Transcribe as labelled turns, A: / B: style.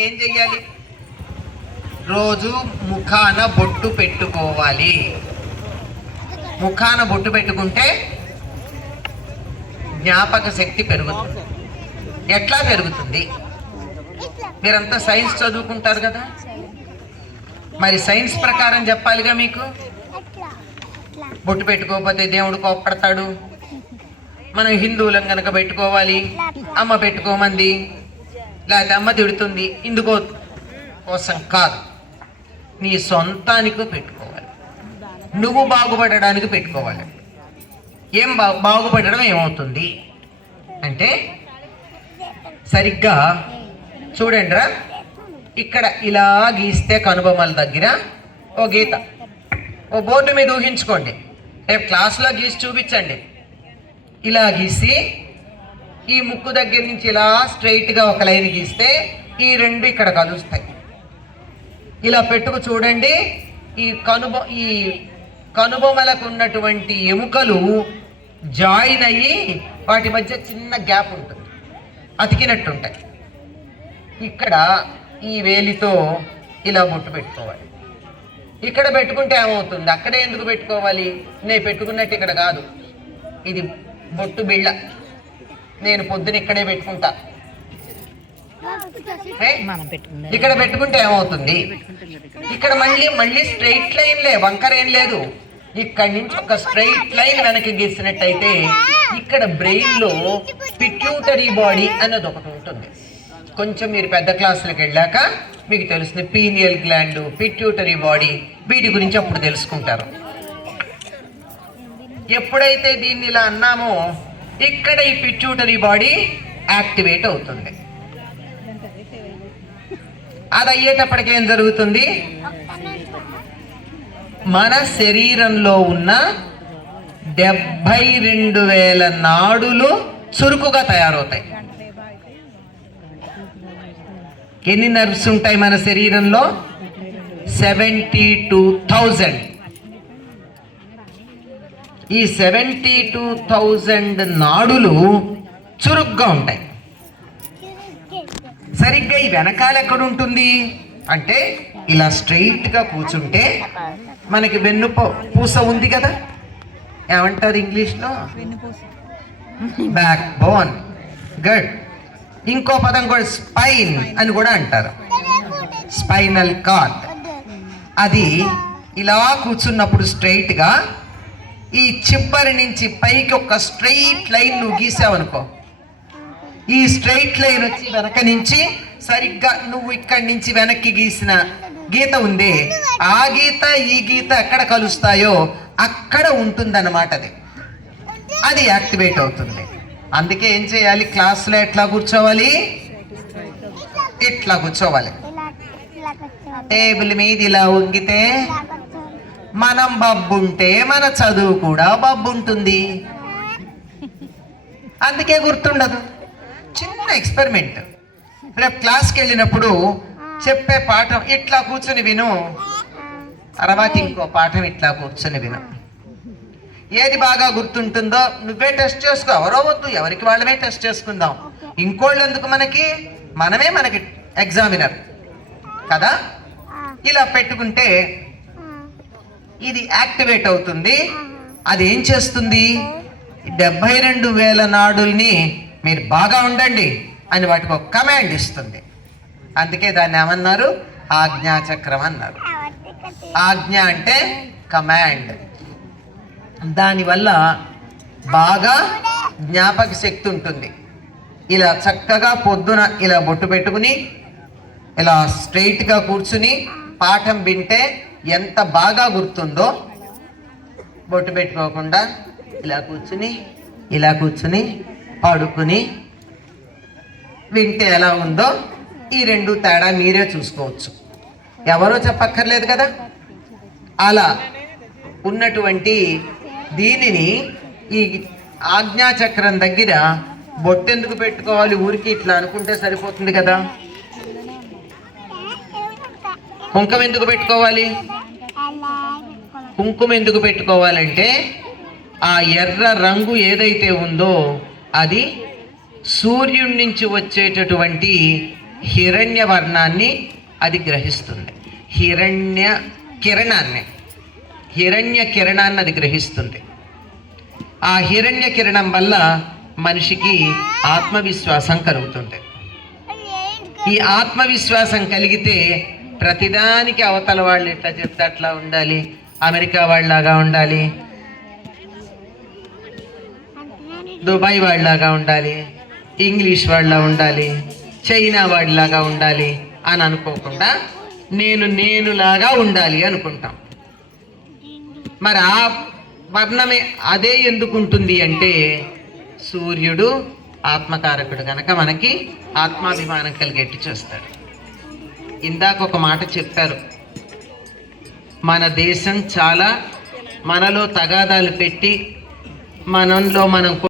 A: ఏం చెయ్యాలి? రోజు ముఖాన బొట్టు పెట్టుకోవాలి. ముఖాన బొట్టు పెట్టుకుంటే జ్ఞాపక శక్తి పెరుగుతుంది. ఎట్లా పెరుగుతుంది? మీరంతా సైన్స్ చదువుకుంటారు కదా? మరి సైన్స్ ప్రకారం చెప్పాలిగా మీకు? బొట్టు పెట్టుకోకపోతే దేవుడు కోప్పడతాడు? మనం హిందువులం కనుక పెట్టుకోవాలి. అమ్మ పెట్టుకోమంది. లేకపోతే అమ్మ తిడుతుంది. ఇందుకో కోసం కాదు. నీ సొంతానికి పెట్టుకోవాలి. నువ్వు బాగుపడడానికి పెట్టుకోవాలి. ఏం బా బాగుపడడం ఏమవుతుంది? అంటే సరిగ్గా చూడండి రా ఇక్కడ ఇలా గీస్తే కనుబొమ్మల దగ్గర ఓ గీత. ఓ బోర్డు మీద ఊహించుకోండి. రేపు క్లాస్లో గీసి చూపించండి. ఇలా గీసి ఈ ముక్కు దగ్గర నుంచి ఇలా స్ట్రైట్గా ఒక లైన్ గీస్తే ఈ రెండు ఇక్కడ కలుస్తాయి ఇలా పెట్టుకు చూడండి. ఈ కనుబ ఈ కనుబొమలకు ఉన్నటువంటి ఎముకలు జాయిన్ అయ్యి వాటి మధ్య చిన్న గ్యాప్ ఉంటుంది. అతికినట్టుంటాయి. ఇక్కడ ఈ వేలితో ఇలా బొట్టు పెట్టుకోవాలి. ఇక్కడ పెట్టుకుంటే ఏమవుతుంది? అక్కడే ఎందుకు పెట్టుకోవాలి? నేను పెట్టుకున్నట్టు ఇక్కడ కాదు. ఇది బొట్టు బిళ్ళ. నేను పొద్దున ఇక్కడే పెట్టుకుంటా. ఇక్కడ పెట్టుకుంటే ఏమవుతుంది? ఇక్కడ మళ్ళీ మళ్ళీ స్ట్రైట్ లైన్లే వంకర ఏం లేదు. ఇక్కడి నుంచి ఒక స్ట్రైట్ లైన్ వెనక్కి గీసినట్టయితే ఇక్కడ బ్రెయిన్లో పిట్యూటరీ బాడీ అన్నది ఒకటి ఉంటుంది. కొంచెం మీరు పెద్ద క్లాసులకు వెళ్ళాక మీకు తెలుస్తుంది పీనియల్ గ్లాండ్ పిట్యూటరీ బాడీ వీటి గురించి అప్పుడు తెలుసుకుంటారు. ఎప్పుడైతే దీన్ని ఇలా అన్నామో ఇక్కడ ఈ పిట్యూటరీ బాడీ యాక్టివేట్ అవుతుంది. అది అయ్యేటప్పటికి ఏం జరుగుతుంది? మన శరీరంలో ఉన్న డెబ్బై రెండు వేల నాడులు చురుకుగా తయారవుతాయి. ఎన్ని నర్వ్స్ ఉంటాయి మన శరీరంలో? Seventy two thousand. ఈ సెవెంటీ టూ థౌజండ్ నాడులు చురుగ్గా ఉంటాయి. సరిగ్గా ఈ వెనకాల ఎక్కడ ఉంటుంది అంటే ఇలా స్ట్రెయిట్గా కూర్చుంటే మనకి వెన్ను పూస ఉంది కదా? ఏమంటారు ఇంగ్లీష్లో? బ్యాక్ బోన్ గడ్ ఇంకో పదం కూడా స్పైన్ అని కూడా అంటారు. స్పైనల్ కార్డ్ అది ఇలా కూర్చున్నప్పుడు స్ట్రైట్గా ఈ చిబ్బరి నుంచి పైకి ఒక స్ట్రైట్ లైన్ నువ్వు గీసావనుకో. ఈ స్ట్రైట్ లైన్ వచ్చి వెనక నుంచి సరిగ్గా నువ్వు ఇక్కడి నుంచి వెనక్కి గీసిన గీత ఉంది. ఆ గీత ఈ గీత ఎక్కడ కలుస్తాయో అక్కడ ఉంటుందన్నమాట అది. అది యాక్టివేట్ అవుతుంది. అందుకే ఏం చేయాలి? క్లాస్లో ఎట్లా కూర్చోవాలి? ఇట్లా కూర్చోవాలి? టేబుల్ మీద ఇలా వంగితే మనం బబ్బుంటే మన చదువు కూడా బబ్బుంటుంది. అందుకే గుర్తుండదు. చిన్న ఎక్స్పెరిమెంట్ రేపు క్లాస్కి వెళ్ళినప్పుడు చెప్పే పాఠం ఇట్లా కూర్చొని విను. తర్వాత ఇంకో పాఠం ఇట్లా కూర్చొని విను. ఏది బాగా గుర్తుంటుందో నువ్వే టెస్ట్ చేసుకో. ఎవరో వద్దు ఎవరికి వాళ్ళమే టెస్ట్ చేసుకుందాం. ఇంకోళ్ళు ఎందుకు మనకి? మనమే మనకి ఎగ్జామినర్ కదా? ఇలా పెట్టుకుంటే ఇది యాక్టివేట్ అవుతుంది. అది ఏం చేస్తుంది? డెబ్బై రెండు వేల నాడుల్ని మీరు బాగా ఉండండి అని వాటికి ఒక కమాండ్ ఇస్తుంది. అందుకే దాన్ని ఏమన్నారు? ఆజ్ఞాచక్రం అన్నారు. ఆజ్ఞ అంటే కమాండ్. దానివల్ల బాగా జ్ఞాపక శక్తి ఉంటుంది. ఇలా చక్కగా పొద్దున ఇలా బొట్టు పెట్టుకుని ఇలా స్ట్రైట్గా కూర్చుని పాఠం వింటే ఎంత బాగా గుర్తుందో బొట్టు పెట్టుకోకుండా ఇలా కూర్చుని ఇలా కూర్చుని పడుకుని వింటే ఎలా ఉందో ఈ రెండు తేడా మీరే చూసుకోవచ్చు. ఎవరో చెప్పక్కర్లేదు కదా? అలా ఉన్నటువంటి దీనిని ఈ ఆజ్ఞాచక్రం దగ్గర బొట్టెందుకు పెట్టుకోవాలి? ఊరికి ఇట్లా అనుకుంటే సరిపోతుంది కదా? కుంకం ఎందుకు పెట్టుకోవాలి? కుంకుమ ఎందుకు పెట్టుకోవాలంటే ఆ ఎర్ర రంగు ఏదైతే ఉందో అది సూర్యుడి నుంచి వచ్చేటటువంటి హిరణ్య వర్ణాన్ని అది గ్రహిస్తుంది. హిరణ్య కిరణాన్ని హిరణ్య కిరణాన్ని అది గ్రహిస్తుంది. ఆ హిరణ్య కిరణం వల్ల మనిషికి ఆత్మవిశ్వాసం కలుగుతుంది. ఈ ఆత్మవిశ్వాసం కలిగితే ప్రతిదానికి అవతల వాళ్ళు ఇట్లా చెప్తే అట్లా ఉండాలి. అమెరికా వాళ్ళలాగా ఉండాలి. దుబాయ్ వాళ్ళలాగా ఉండాలి. ఇంగ్లీష్ వాళ్ళ ఉండాలి. చైనా వాళ్ళలాగా ఉండాలి అని అనుకోకుండా నేను నేనులాగా ఉండాలి అనుకుంటాం. మరి ఆ వర్ణమే అదే ఎందుకు ఉంటుంది అంటే సూర్యుడు ఆత్మకారకుడు కనుక మనకి ఆత్మాభిమానం కలిగేట్టు చేస్తాడు. ఇందాక ఒక మాట చెప్పారు. మన దేశం చాలా మనలో తగాదాలు పెట్టి మనంలో మనం